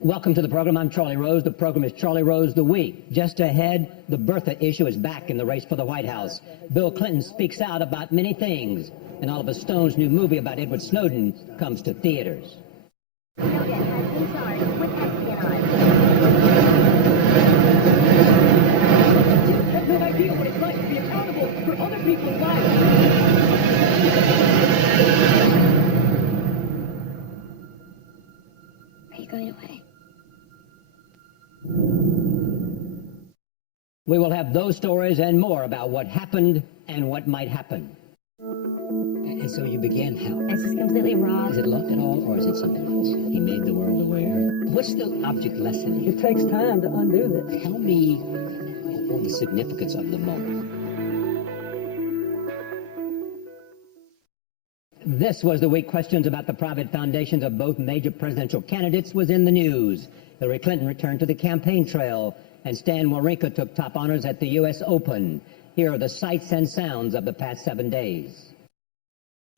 Welcome to the program. I'm Charlie Rose. The program is Charlie Rose the Week. Just ahead, the birther issue is back in the race for the White House. Bill Clinton speaks out about many things, and Oliver Stone's new movie about Edward Snowden comes to theaters. No idea what it's like to be accountable for other people's lives. Are you going away? We will have those stories and more about what happened and what might happen. And so you began how? It's just completely raw. Is it luck at all, or is it something else? He made the world aware. What's the object lesson here? It takes time to undo this. Tell me the significance of the moment. This was the week questions about the private foundations of both major presidential candidates was in the news. Hillary Clinton returned to the campaign trail, and Stan Wawrinka took top honors at the U.S. Open. Here are the sights and sounds of the past 7 days.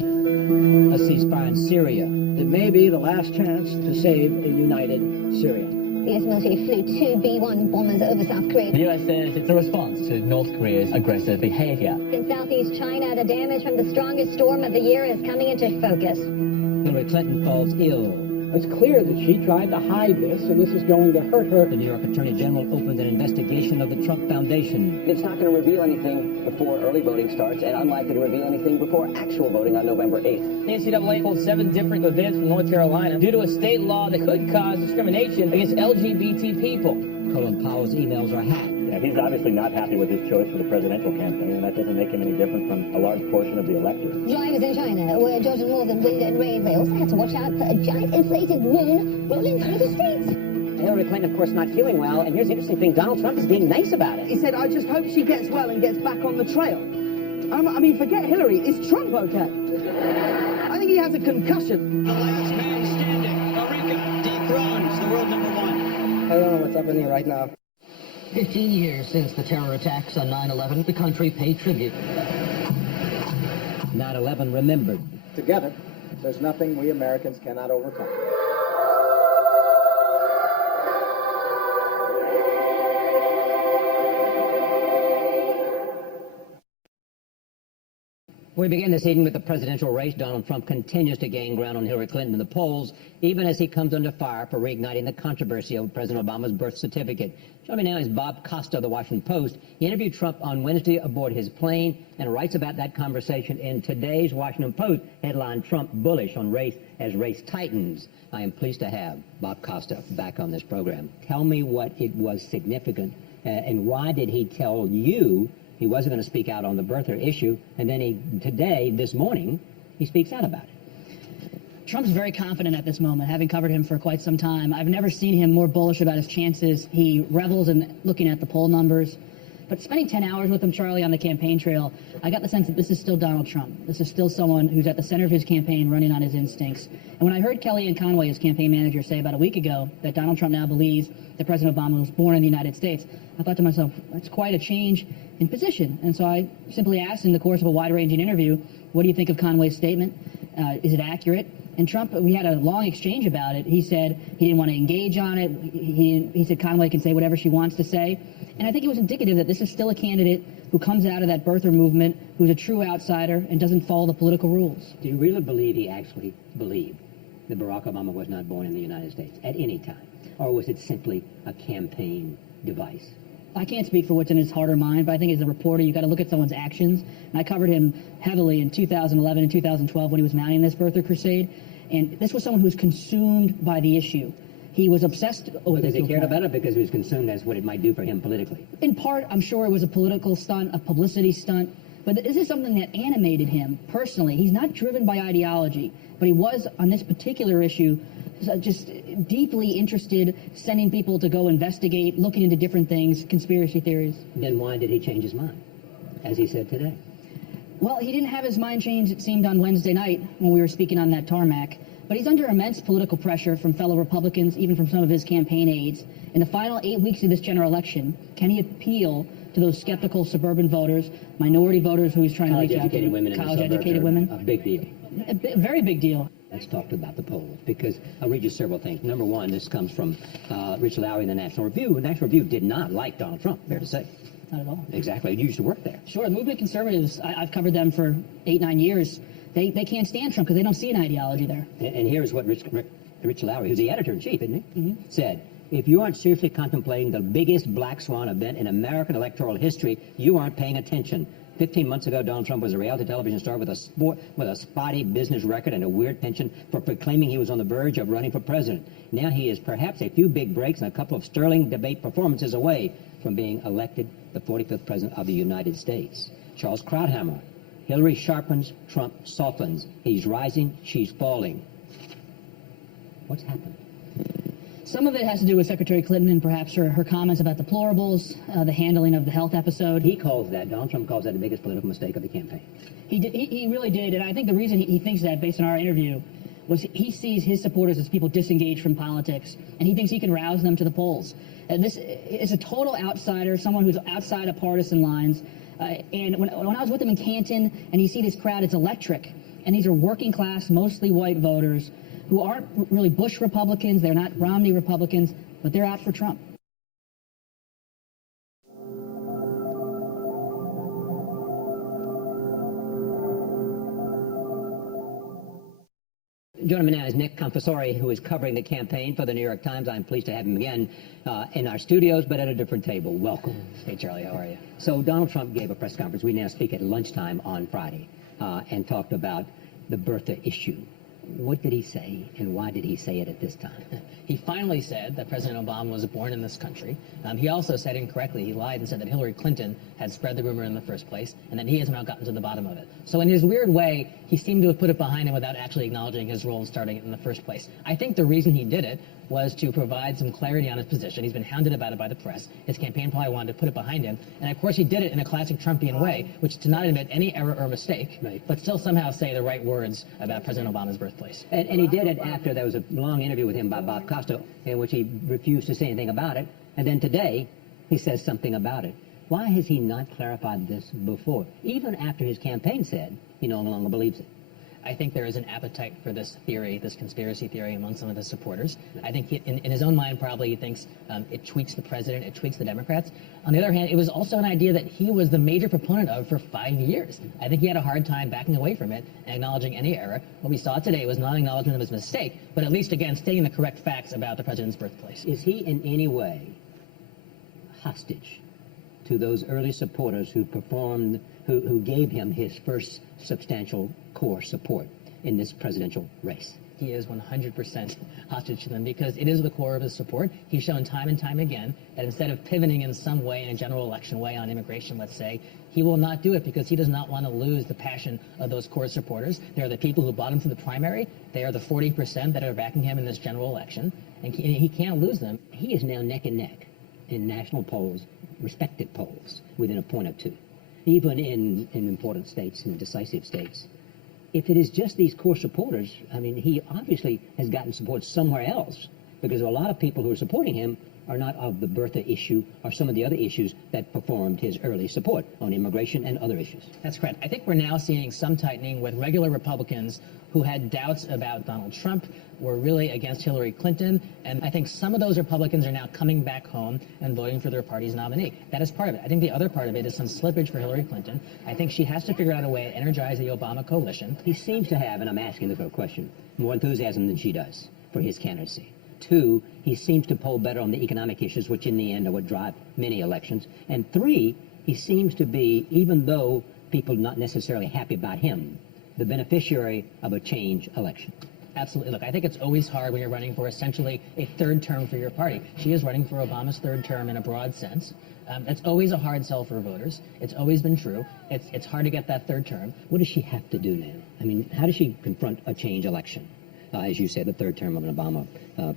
A ceasefire in Syria. It may be the last chance to save a united Syria. The U.S. military flew 2 B-1 bombers over South Korea. The U.S. says it's a response to North Korea's aggressive behavior. In southeast China, the damage from the strongest storm of the year is coming into focus. Hillary Clinton falls ill. It's clear that she tried to hide this, and this is going to hurt her. The New York Attorney General opened an investigation of the Trump Foundation. It's not going to reveal anything before early voting starts, and unlikely to reveal anything before actual voting on November 8th. The NCAA pulled 7 different events from North Carolina due to a state law that could cause discrimination against LGBT people. Colin Powell's emails are hacked. Yeah, he's obviously not happy with his choice for the presidential campaign, and that doesn't make him any different from a large portion of the electorate. Drivers in China were dodging more than wind and rain. They also had to watch out for a giant inflated moon rolling through the streets. Hillary Clinton, of course, not feeling well, and here's the interesting thing, Donald Trump is being nice about it. He said, I just hope she gets well and gets back on the trail. I mean, forget Hillary. Is Trump okay? I think he has a concussion. The last man standing, Wawrinka, dethrones the world number 1. I don't know what's happening right now. 15 years since the terror attacks on 9/11, the country paid tribute. 9/11 remembered. Together, there's nothing we Americans cannot overcome. We begin this evening with the presidential race. Donald Trump continues to gain ground on Hillary Clinton in the polls, even as he comes under fire for reigniting the controversy over President Obama's birth certificate. Joining me now is Bob Costa of the Washington Post. He interviewed Trump on Wednesday aboard his plane and writes about that conversation in today's Washington Post. Headline, Trump bullish on race as race tightens. I am pleased to have Bob Costa back on this program. Tell me what it was significant and why did he tell you he wasn't going to speak out on the birther issue, and then today, this morning, he speaks out about it. Trump's very confident at this moment, having covered him for quite some time. I've never seen him more bullish about his chances. He revels in looking at the poll numbers. But spending 10 hours with him, Charlie, on the campaign trail, I got the sense that this is still Donald Trump. This is still someone who's at the center of his campaign, running on his instincts. And when I heard Kellyanne Conway, his campaign manager, say about a week ago that Donald Trump now believes that President Obama was born in the United States, I thought to myself, that's quite a change in position. And so I simply asked in the course of a wide-ranging interview, what do you think of Conway's statement? Is it accurate? And Trump, we had a long exchange about it. He said he didn't want to engage on it. He said Conway can say whatever she wants to say. And I think it was indicative that this is still a candidate who comes out of that birther movement, who's a true outsider and doesn't follow the political rules. Do you really believe he actually believed that Barack Obama was not born in the United States at any time? Or was it simply a campaign device? I can't speak for what's in his heart or mind, but I think as a reporter, you've got to look at someone's actions. And I covered him heavily in 2011 and 2012 when he was mounting this birther crusade. And this was someone who was consumed by the issue. He was obsessed with it. Because he cared about it, because he was concerned as what it might do for him politically. In part, I'm sure it was a political stunt, a publicity stunt. But this is something that animated him personally. He's not driven by ideology, but he was, on this particular issue, just deeply interested, sending people to go investigate, looking into different things, conspiracy theories. Then why did he change his mind, as he said today? Well, he didn't have his mind changed, it seemed, on Wednesday night when we were speaking on that tarmac. But he's under immense political pressure from fellow Republicans, even from some of his campaign aides. In the final 8 weeks of this general election, can he appeal to those skeptical suburban voters, minority voters who he's trying to reach out to? College-educated women in the suburbs. College-educated women. A big deal. A very big deal. Let's talk about the polls, because I'll read you several things. Number one, this comes from Richard Lowry in the National Review. The National Review did not like Donald Trump, fair to say. Not at all. Exactly. You used to work there. Sure, the movement conservatives, I've covered them for 8-9 years. They can't stand Trump because they don't see an ideology there. And here's what Rich Lowry, who's the editor-in-chief, isn't he, said. If you aren't seriously contemplating the biggest black swan event in American electoral history, you aren't paying attention. 15 months ago, Donald Trump was a reality television star with a spotty business record and a weird penchant for proclaiming he was on the verge of running for president. Now he is perhaps a few big breaks and a couple of sterling debate performances away from being elected the 45th president of the United States. Charles Krauthammer, Hillary sharpens, Trump softens. He's rising, she's falling. What's happened? Some of it has to do with Secretary Clinton and perhaps her comments about deplorables, the handling of the health episode. He calls that, Donald Trump calls that the biggest political mistake of the campaign. He really did, and I think the reason he thinks that, based on our interview, was he sees his supporters as people disengaged from politics, and he thinks he can rouse them to the polls. This is a total outsider, someone who's outside of partisan lines. And when I was with him in Canton, and you see this crowd, it's electric. And these are working class, mostly white voters who aren't really Bush Republicans, they're not Romney Republicans, but they're out for Trump. Joining me now is Nick Confessori, who is covering the campaign for the New York Times. I'm pleased to have him again in our studios, but at a different table. Welcome. Hey, Charlie, how are you? So Donald Trump gave a press conference. We now speak at lunchtime on Friday and talked about the birther issue. What did he say, and why did he say it at this time? He finally said that President Obama was born in this country. He also said incorrectly, he lied and said that Hillary Clinton had spread the rumor in the first place, and that he has now gotten to the bottom of it. So in his weird way, he seemed to have put it behind him without actually acknowledging his role in starting it in the first place. I think the reason he did it was to provide some clarity on his position. He's been hounded about it by the press. His campaign probably wanted to put it behind him. And of course he did it in a classic Trumpian way, which is to not admit any error or mistake, but still somehow say the right words about President Obama's birthplace. And he did it after there was a long interview with him by Bob Costa, in which he refused to say anything about it. And then today, he says something about it. Why has he not clarified this before? Even after his campaign said he no longer believes it. I think there is an appetite for this theory, this conspiracy theory, among some of his supporters. I think in his own mind, probably he thinks it tweaks the president, it tweaks the Democrats. On the other hand, it was also an idea that he was the major proponent of for 5 years. I think he had a hard time backing away from it and acknowledging any error. What we saw today was not an acknowledgement of his mistake, but at least, again, stating the correct facts about the president's birthplace. Is he in any way hostage to those early supporters who performed, who gave him his first substantial core support in this presidential race? He is 100% hostage to them because it is the core of his support. He's shown time and time again that instead of pivoting in some way, in a general election way on immigration, let's say, he will not do it because he does not want to lose the passion of those core supporters. They are the people who bought him to the primary. They are the 40% that are backing him in this general election, and he can't lose them. He is now neck and neck in national polls, respected polls, within a point or two, even in important states, in decisive states. If it is just these core supporters, I mean, he obviously has gotten support somewhere else, because a lot of people who are supporting him are not of the birther issue or some of the other issues that performed his early support on immigration and other issues. That's correct. I think we're now seeing some tightening with regular Republicans who had doubts about Donald Trump, were really against Hillary Clinton, and I think some of those Republicans are now coming back home and voting for their party's nominee. That is part of it. I think the other part of it is some slippage for Hillary Clinton. I think she has to figure out a way to energize the Obama coalition. He seems to have, and I'm asking the question, more enthusiasm than she does for his candidacy. 2, he seems to poll better on the economic issues, which in the end are what drive many elections. And 3, he seems to be, even though people are not necessarily happy about him, the beneficiary of a change election. Absolutely. Look, I think it's always hard when you're running for essentially a third term for your party. She is running for Obama's third term in a broad sense. It's always a hard sell for voters. It's always been true. It's hard to get that third term. What does she have to do now? I mean, how does she confront a change election? As you said, the third term of an Obama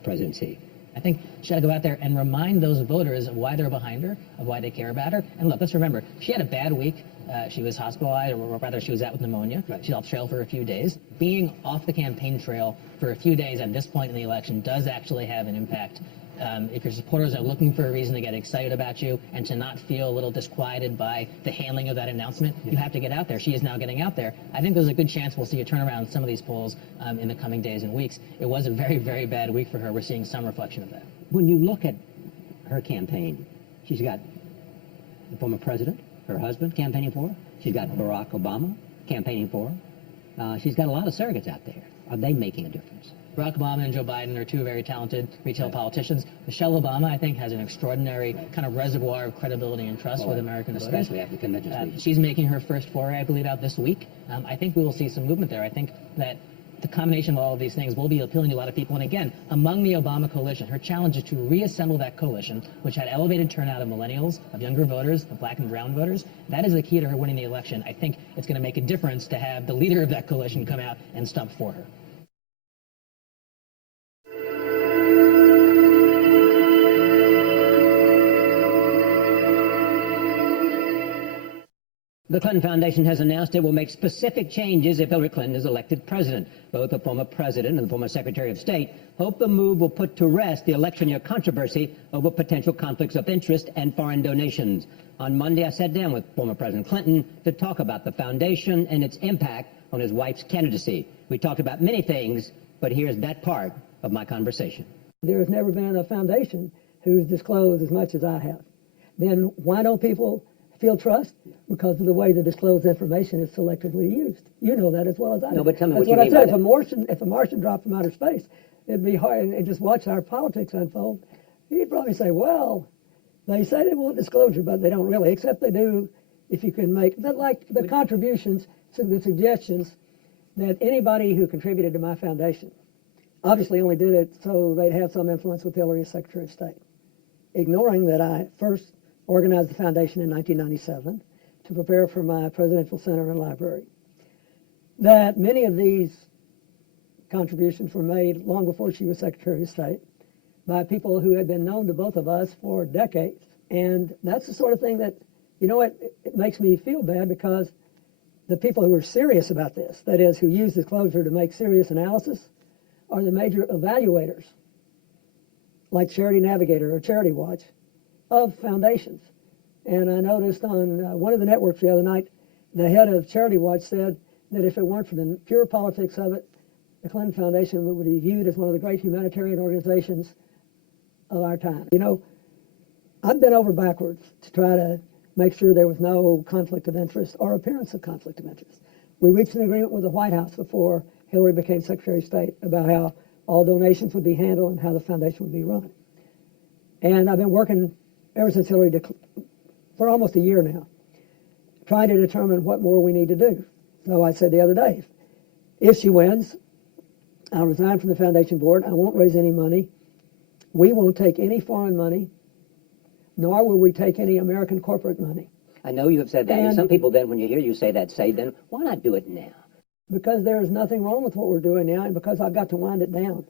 presidency. I think she had to go out there and remind those voters of why they're behind her, of why they care about her. And look, let's remember, she had a bad week. She was hospitalized, or rather she was out with pneumonia. Right. She's off trail for a few days. Being off the campaign trail for a few days at this point in the election does actually have an impact if your supporters are looking for a reason to get excited about you and to not feel a little disquieted by the handling of that announcement, you have to get out there. She is now getting out there. I think there's a good chance we'll see a turnaround in some of these polls in the coming days and weeks. It was a very, very bad week for her. We're seeing some reflection of that. When you look at her campaign, she's got the former president, her husband, campaigning for her. She's got Barack Obama campaigning for her. She's got a lot of surrogates out there. Are they making a difference? Barack Obama and Joe Biden are two very talented retail politicians. Michelle Obama, I think, has an extraordinary kind of reservoir of credibility and trust with American voters. Especially after convention speech. She's making her first foray, I believe, out this week. I think we will see some movement there. I think that the combination of all of these things will be appealing to a lot of people. And again, among the Obama coalition, her challenge is to reassemble that coalition, which had elevated turnout of millennials, of younger voters, of black and brown voters. That is the key to her winning the election. I think it's going to make a difference to have the leader of that coalition come out and stump for her. The Clinton Foundation has announced it will make specific changes if Hillary Clinton is elected president. Both the former president and the former Secretary of State hope the move will put to rest the election year controversy over potential conflicts of interest and foreign donations. On Monday, I sat down with former President Clinton to talk about the foundation and its impact on his wife's candidacy. We talked about many things, but here's that part of my conversation. There has never been a foundation who's disclosed as much as I have. Then why don't people feel trust? Because of the way the disclosed information is selectively used. You know that as well as I do. No, but tell me That's what you mean I said. by If a Martian dropped from outer space, it'd be hard, and just watch our politics unfold. He'd probably say, well, they say they want disclosure, but they don't really, except they do if you can make, like the contributions, so the suggestions that anybody who contributed to my foundation obviously only did it so they'd have some influence with Hillary as Secretary of State, ignoring that I first organized the foundation in 1997 to prepare for my presidential center and library. That many of these contributions were made long before she was Secretary of State by people who had been known to both of us for decades. And that's the sort of thing that, you know what, it makes me feel bad, because the people who are serious about this, that is, who use disclosure to make serious analysis, are the major evaluators, like Charity Navigator or Charity Watch, of foundations. And I noticed on one of the networks the other night, the head of Charity Watch said that if it weren't for the pure politics of it, the Clinton Foundation would be viewed as one of the great humanitarian organizations of our time. You know, I've been over backwards to try to make sure there was no conflict of interest or appearance of conflict of interest. We reached an agreement with the White House before Hillary became Secretary of State about how all donations would be handled and how the foundation would be run. And I've been working ever since Hillary for almost a year now, trying to determine what more we need to do. So I said the other day, if she wins, I'll resign from the foundation board. I won't raise any money. We won't take any foreign money, nor will we take any American corporate money. I know you have said that. And some people then, when you hear you say that, say, then why not do it now? Because there is nothing wrong with what we're doing now, and because I've got to wind it down.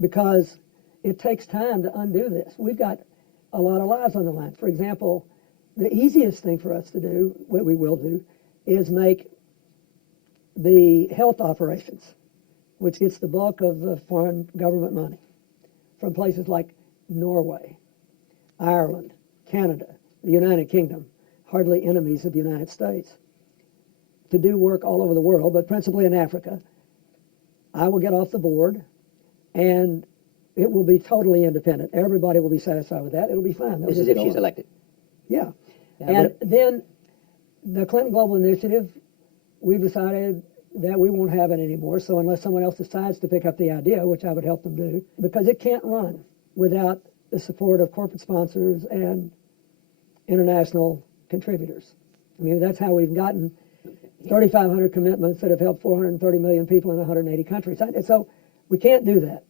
Because it takes time to undo this. We've got a lot of lives on the line. For example, the easiest thing for us to do, what we will do, is make the health operations, which gets the bulk of the foreign government money, from places like Norway, Ireland, Canada, the United Kingdom, hardly enemies of the United States, to do work all over the world, but principally in Africa. I will get off the board, and it will be totally independent. Everybody will be satisfied with that. It'll be fine. This is if she's elected. Yeah. And then the Clinton Global Initiative, we've decided that we won't have it anymore. So unless someone else decides to pick up the idea, which I would help them do, because it can't run without the support of corporate sponsors and international contributors. I mean, that's how we've gotten 3,500 commitments that have helped 430 million people in 180 countries. So we can't do that.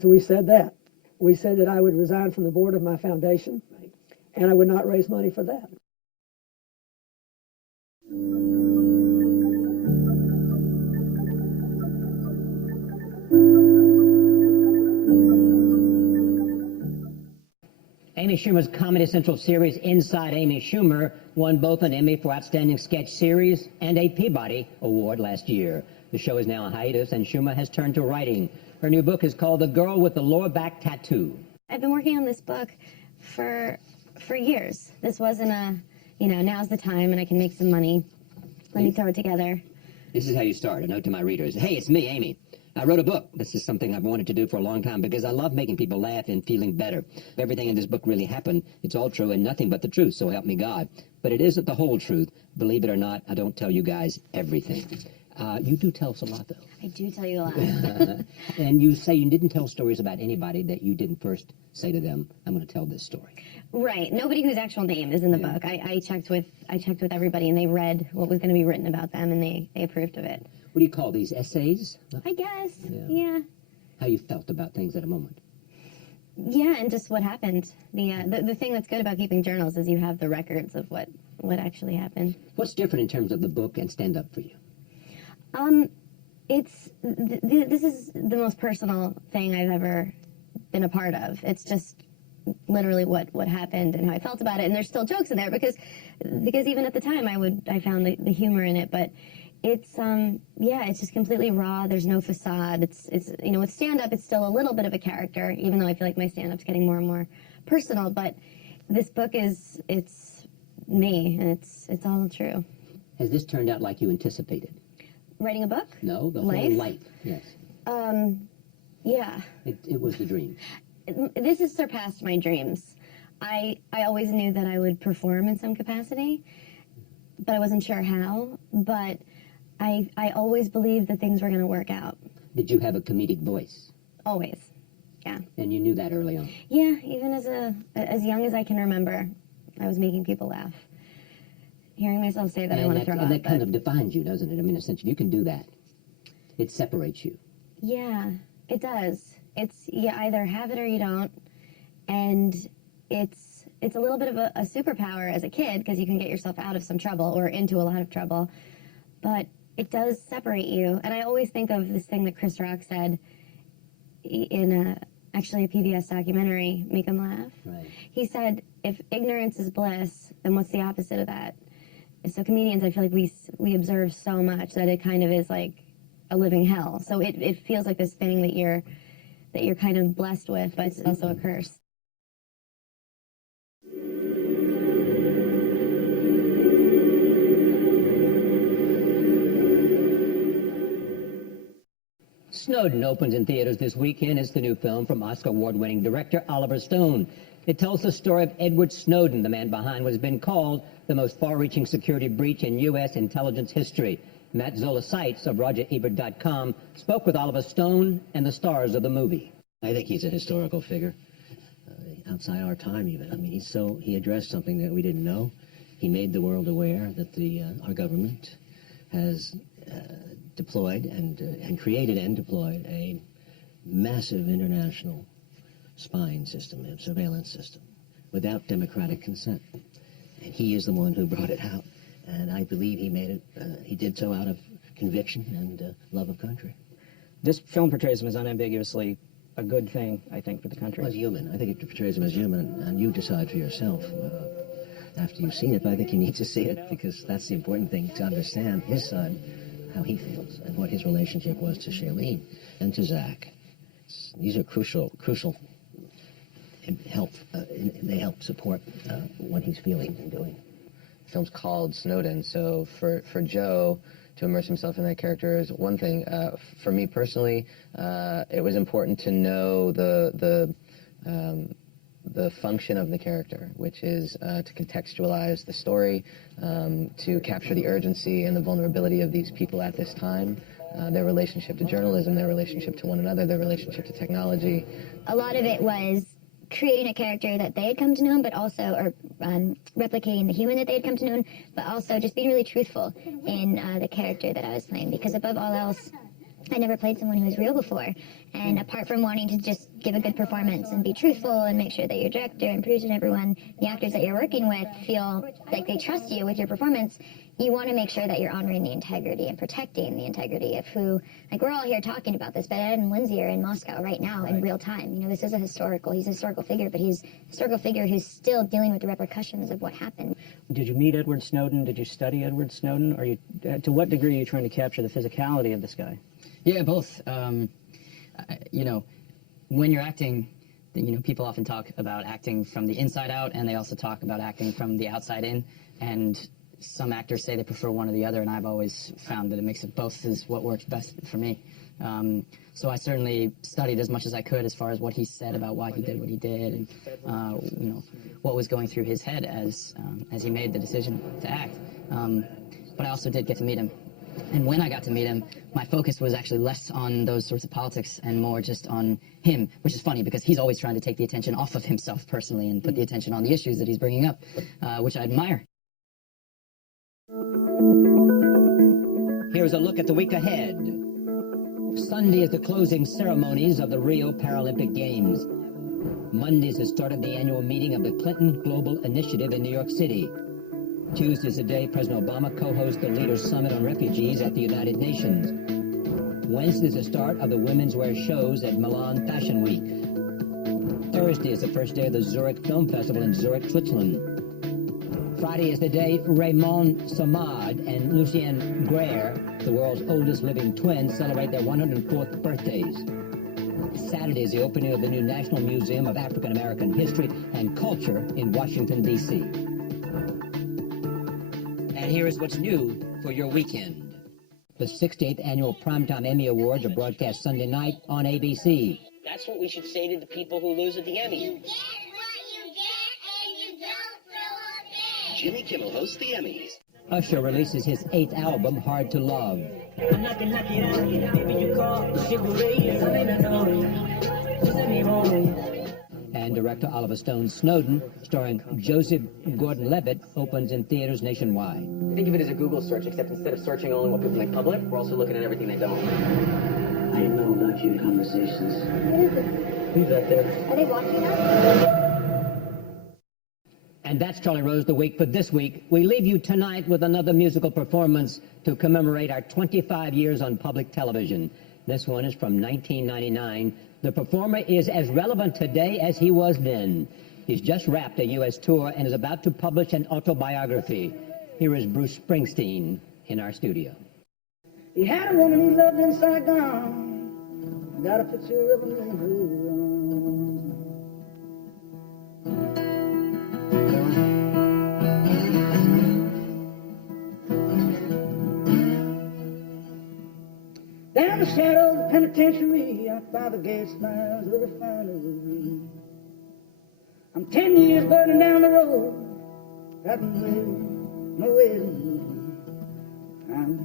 So we said that. We said that I would resign from the board of my foundation, and I would not raise money for that. Amy Schumer's Comedy Central series Inside Amy Schumer won both an Emmy for Outstanding Sketch Series and a Peabody Award last year. The show is now on hiatus, and Schumer has turned to writing. Her new book is called The Girl with the Lower Back Tattoo. I've been working on this book for years. This wasn't a, now's the time and I can make some money. Let me throw it together. This is how you start. A note to my readers. Hey, it's me, Amy. I wrote a book. This is something I've wanted to do for a long time because I love making people laugh and feeling better. If everything in this book really happened, it's all true and nothing but the truth, so help me God. But it isn't the whole truth. Believe it or not, I don't tell you guys everything. You do tell us a lot, though. I do tell you a lot. And you say you didn't tell stories about anybody that you didn't first say to them, I'm going to tell this story. Right. Nobody whose actual name is in the book. I checked with everybody, and they read what was going to be written about them, and they approved of it. What do you call these, essays? I guess. Yeah. How you felt about things at a moment. Yeah, and just what happened. The thing that's good about keeping journals is you have the records of what actually happened. What's different in terms of the book and stand-up for you? This is the most personal thing I've ever been a part of. It's just literally what happened and how I felt about it. And there's still jokes in there because even at the time I found the humor in it, but it's it's just completely raw. There's no facade. It's with stand-up it's still a little bit of a character, even though I feel like my stand-up's getting more and more personal, but this book it's me, and it's all true. Has this turned out like you anticipated? Writing a book? No, the whole life. Yes. Yeah. It was the dream. This has surpassed my dreams. I always knew that I would perform in some capacity, but I wasn't sure how. But I always believed that things were going to work out. Did you have a comedic voice? Always. Yeah. And you knew that early on? Yeah, even as young as I can remember, I was making people laugh. Hearing myself say that, I want to throw up. And that kind of defines you, doesn't it? I mean, essentially, you can do that. It separates you. Yeah, it does. It's, you either have it or you don't. And it's a little bit of a superpower as a kid because you can get yourself out of some trouble or into a lot of trouble. But it does separate you. And I always think of this thing that Chris Rock said in actually a PBS documentary, Make 'Em Laugh. Right. He said, if ignorance is bliss, then what's the opposite of that? So comedians, I feel like we observe so much that it kind of is like a living hell. So it feels like this thing that you're kind of blessed with, but it's also a curse. Snowden opens in theaters this weekend. It's the new film from Oscar award-winning director Oliver Stone. It tells the story of Edward Snowden, the man behind what has been called the most far-reaching security breach in U.S. intelligence history. Matt Zola Seitz of RogerEbert.com spoke with Oliver Stone and the stars of the movie. I think he's a historical figure, outside our time even. I mean, he addressed something that we didn't know. He made the world aware that our government has deployed and created and deployed a massive international spying system, a surveillance system, without democratic consent. And he is the one who brought it out. And I believe he made it, he did so out of conviction and love of country. This film portrays him as unambiguously a good thing, I think, for the country. Well, as human. I think it portrays him as human, and you decide for yourself after you've seen it. But I think you need to see it, because that's the important thing, to understand his side, how he feels, and what his relationship was to Shailene and to Zach. These are crucial help. They help support what he's feeling and doing. The film's called Snowden, so for Joe to immerse himself in that character is one thing. For me personally, it was important to know the function of the character, which is to contextualize the story, to capture the urgency and the vulnerability of these people at this time, their relationship to journalism, their relationship to one another, their relationship to technology. A lot of it was creating a character that they had come to know, but also, replicating the human that they had come to know, but also just being really truthful in the character that I was playing, because above all else, I never played someone who was real before. And apart from wanting to just give a good performance and be truthful and make sure that your director and producer and everyone, the actors that you're working with, feel like they trust you with your performance, you want to make sure that you're honoring the integrity and protecting the integrity of who, like, we're all here talking about this, but Ed and Lindsay are in Moscow right now in real time. You know, this is he's a historical figure, but he's a historical figure who's still dealing with the repercussions of what happened. Did you meet Edward Snowden? Did you study Edward Snowden? Or to what degree are you trying to capture the physicality of this guy? Yeah, both. You know, when you're acting, people often talk about acting from the inside out, and they also talk about acting from the outside in. And some actors say they prefer one or the other, and I've always found that a mix of both is what works best for me. So I certainly studied as much as I could as far as what he said about why he did what he did, and what was going through his head as he made the decision to act. But I also did get to meet him. And when I got to meet him, my focus was actually less on those sorts of politics and more just on him, which is funny because he's always trying to take the attention off of himself personally and put the attention on the issues that he's bringing up, which I admire. Here's a look at the week ahead. Sunday is the closing ceremonies of the Rio Paralympic Games. Monday is the start of the annual meeting of the Clinton Global Initiative in New York City. Tuesday is the day President Obama co-hosts the Leaders Summit on Refugees at the United Nations. Wednesday is the start of the women's wear shows at Milan Fashion Week. Thursday is the first day of the Zurich Film Festival in Zurich, Switzerland. Friday is the day Raymond Samad and Lucienne Greer, the world's oldest living twins, celebrate their 104th birthdays. Saturday is the opening of the new National Museum of African American History and Culture in Washington, D.C. And here is what's new for your weekend. The 68th Annual Primetime Emmy Awards are broadcast Sunday night on ABC. That's what we should say to the people who lose at the Emmys. You get what you get, and you don't throw a fit. Jimmy Kimmel hosts the Emmys. Usher releases his 8th album, Hard to Love. And director Oliver Stone's Snowden, starring Joseph Gordon-Levitt, opens in theaters nationwide. Think of it as a Google search, except instead of searching only what people make public, we're also looking at everything they don't. I know about your conversations. What is this? Who's that there? Are they watching us? And that's Charlie Rose the Week for this week. We leave you tonight with another musical performance to commemorate our 25 years on public television. This one is from 1999. The performer is as relevant today as he was then. He's just wrapped a U.S. tour and is about to publish an autobiography. Here is Bruce Springsteen in our studio. He had a woman he loved in Saigon. Got a picture of him in her arms. Down the shadow of the penitentiary, out by the gas lines of the refinery. I'm 10 years burning down the road, got no way to move. I'm